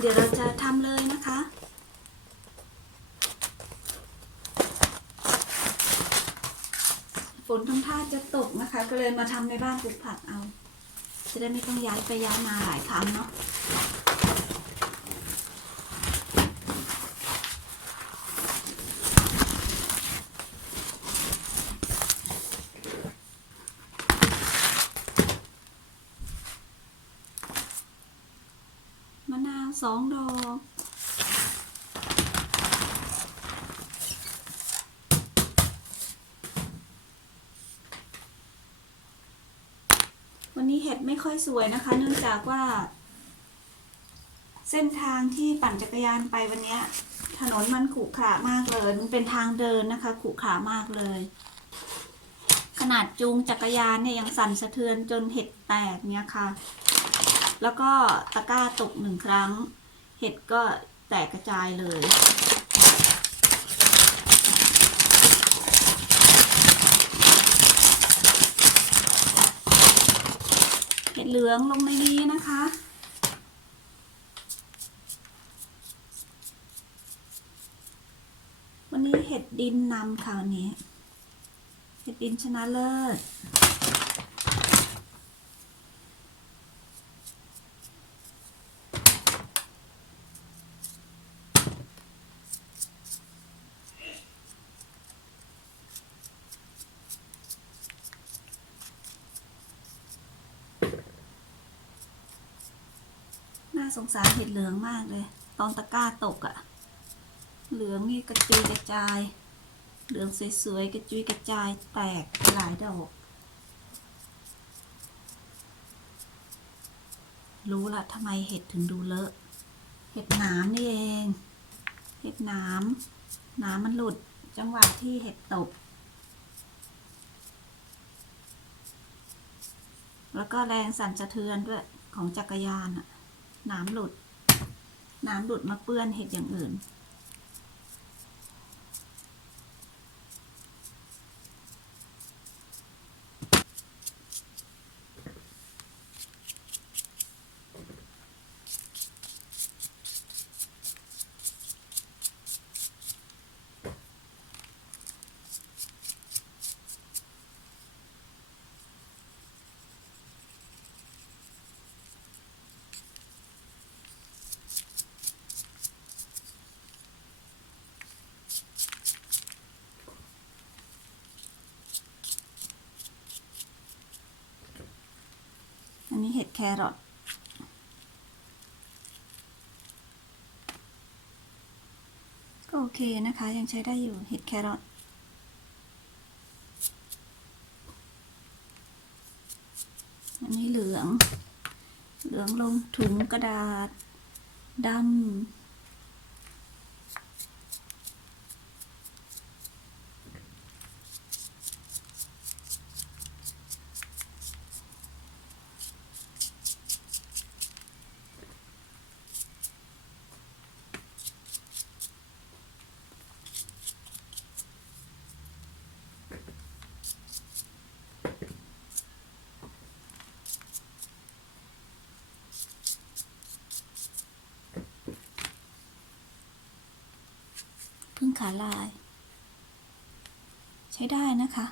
เดี๋ยวเราจะทำเลยนะคะ ฝนทำท่าจะตกนะคะ ก็เลยมาทำในบ้านปลูกผักเอา จะได้ไม่ต้องย้ายไปย้ายมาหลายครั้งเนาะ มะนาว สองดอกวันนี้เห็ดไม่ค่อยสวยนะคะ เนื่องจากว่า เส้นทางที่ปั่นจักรยานไปวันนี้ถนนมันขรุขระมากเลย มันเป็นทางเดินนะคะขรุขระมากเลย ขนาดจูงจักรยานเนี่ยยังสั่นสะเทือนจนเห็ดแตกเนี่ยค่ะ แล้วก็ตะกร้าตกหนึ่งครั้ง เห็ดก็แตกกระจายเลย เห็ดเหลืองลงในนี้นะคะวันนี้เห็ดดินนำค่ะวันนี้ เห็ดดินชนะเลิศ สงสารเห็ดเหลืองมากเลย ตอนตะกร้าตกอะ่ะ เหลืองนี่กระจุยกระจาย เหลืองสวยๆกระจุยกระจายแตกหลายดอกรู้ละทำไมเห็ดถึงดูเลอะ เห็ดหนามนี่เอง เห็ดหนามหนามมันหลุดจังหวะที่เห็ดตก แล้วก็แรงสั่นสะเทือนด้วยของจักรยานอะ น้ำหลุด น้ำหลุดมาเปื้อนเห็ดอย่างอื่น นนี้เห็ดแครอทก็โอเคนะคะ ยังใช้ได้อยู่เห็ดแครอทอันนี้เหลือง เหลืองลงถุงกระดาษดำ ขาลาย ใช้ได้นะคะ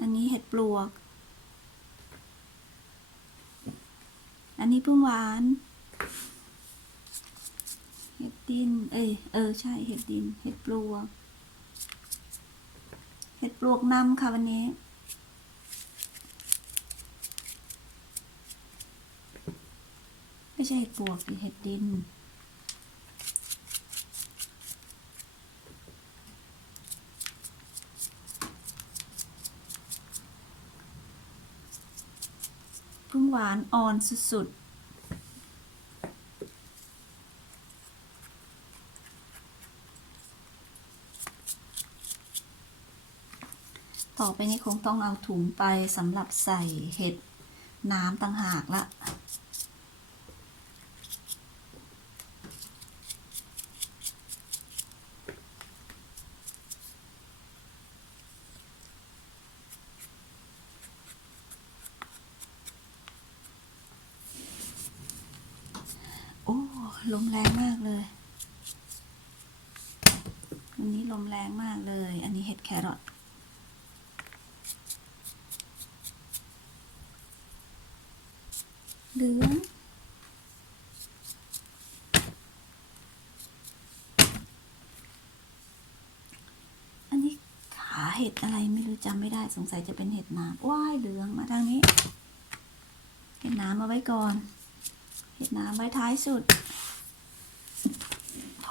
อันนี้เห็ดปลวก อันนี้พึ่งหวาน เห็ดดิน เอยเออ ใช่ เห็ดดิน เห็ดปลวก เห็ดปลวกนำค่ะวันนี้ ไม่ใช่เห็ดปวกเห็ดดินพึ่งหวานอ่อนสุดๆต่อไปนี้คงต้องเอาถุงไปสำหรับใส่เห็ดน้ำต่างหากละ ลมแรงมากเลยวันนี้ลมแรงมากเลย อันนี้เห็ดแครอทเหลืองอันนี้ขาเห็ดอะไรไม่รู้จำไม่ได้สงสัยจะเป็นเห็ดหนามว้ายเหลืองมาทางนี้ เห็ดหนามมาไว้ก่อน เห็ดหนามไว้ท้ายสุด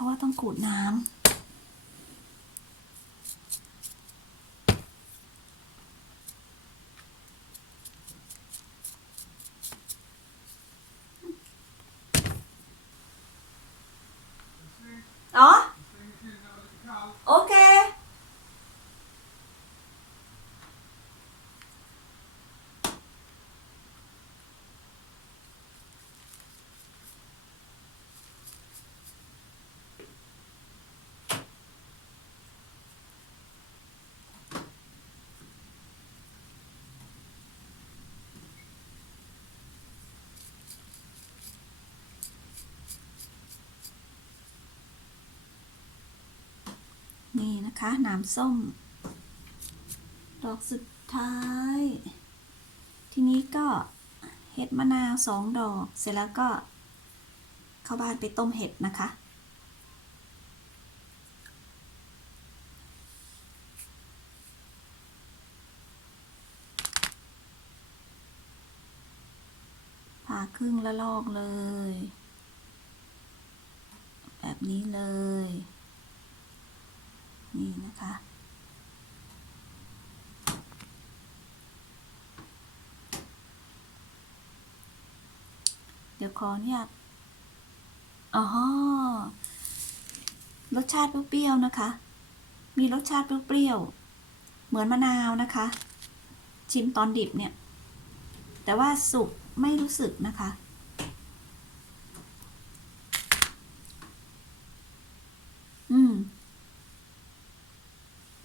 ราะว่าต้องขูดน้ำ อ๋อ โอเค นี่นะคะน้ำส้ม ดอกสุดท้าย ทีนี้ก็เห็ดมะนาวสองดอก เสร็จแล้วก็เข้าบ้านไปต้มเห็ดนะคะ ผ่าครึ่งละลอกเลย แบบนี้เลย นี่นะคะ เดี๋ยวขอเนี่ยอ๋อรสชาติเปรี้ยวๆนะคะ มีรสชาติเปรี้ยวๆเหมือนมะนาวนะคะ ชิมตอนดิบเนี่ย แต่ว่าสุกไม่รู้สึกนะคะ อืม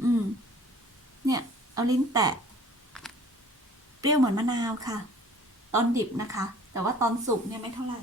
อืม เอาลิ้นแตะ เปรี้ยวเหมือนมะนาวค่ะ ตอนดิบนะคะ แต่ว่าตอนสุกเนี่ยไม่เท่าไหร่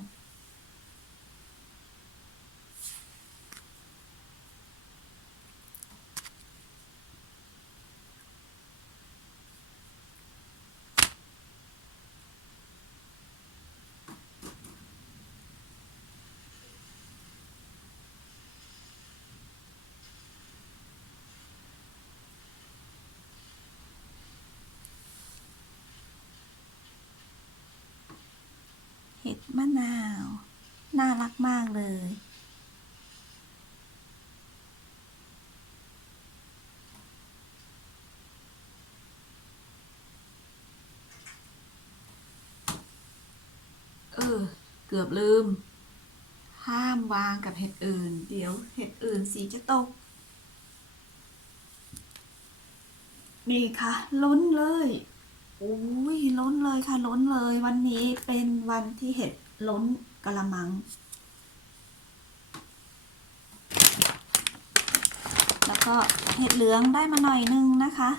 ดมะนาว น่ารักมากเลย เออ เกือบลืม ห้ามวางกับเห็ดอื่น เดี๋ยวเห็ดอื่นสีจะตก นี่ค่ะ ล้นเลย อุ้ยล้นเลยค่ะ ล้นเลยวันนี้เป็นวันที่เห็ดล้นกะละมัง แล้วก็เห็ดเหลืองได้มาหน่อยนึงนะคะ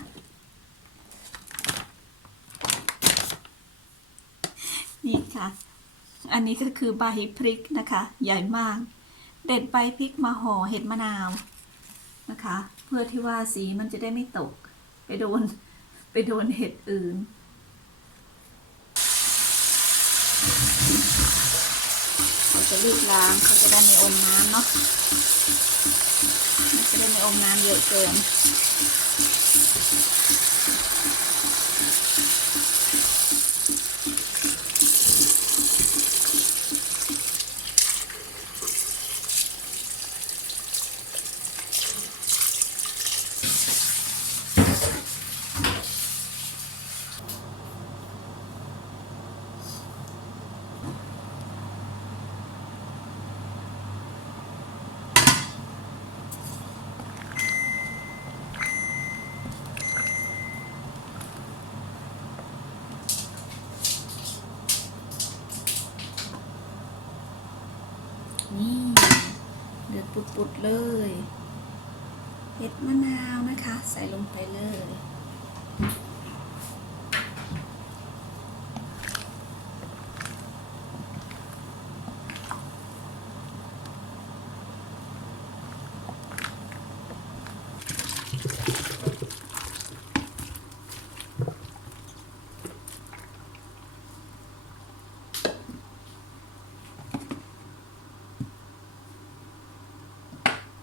นี่ค่ะ อันนี้ก็คือใบพริกนะคะ ใหญ่มาก เด็ดใบพริกมาห่อเห็ดมะนาวนะคะ เพื่อที่ว่าสีมันจะได้ไม่ตกไปโดน โดนเห็ดอื่น เราจะรีบล้างเขาจะได้ไม่อมน้ำเนาะมันจะได้ไม่อมน้ำเยอะเกินเดือด ปุดๆเลยเห็ดมะนาวนะคะ ใส่ลงไปเลย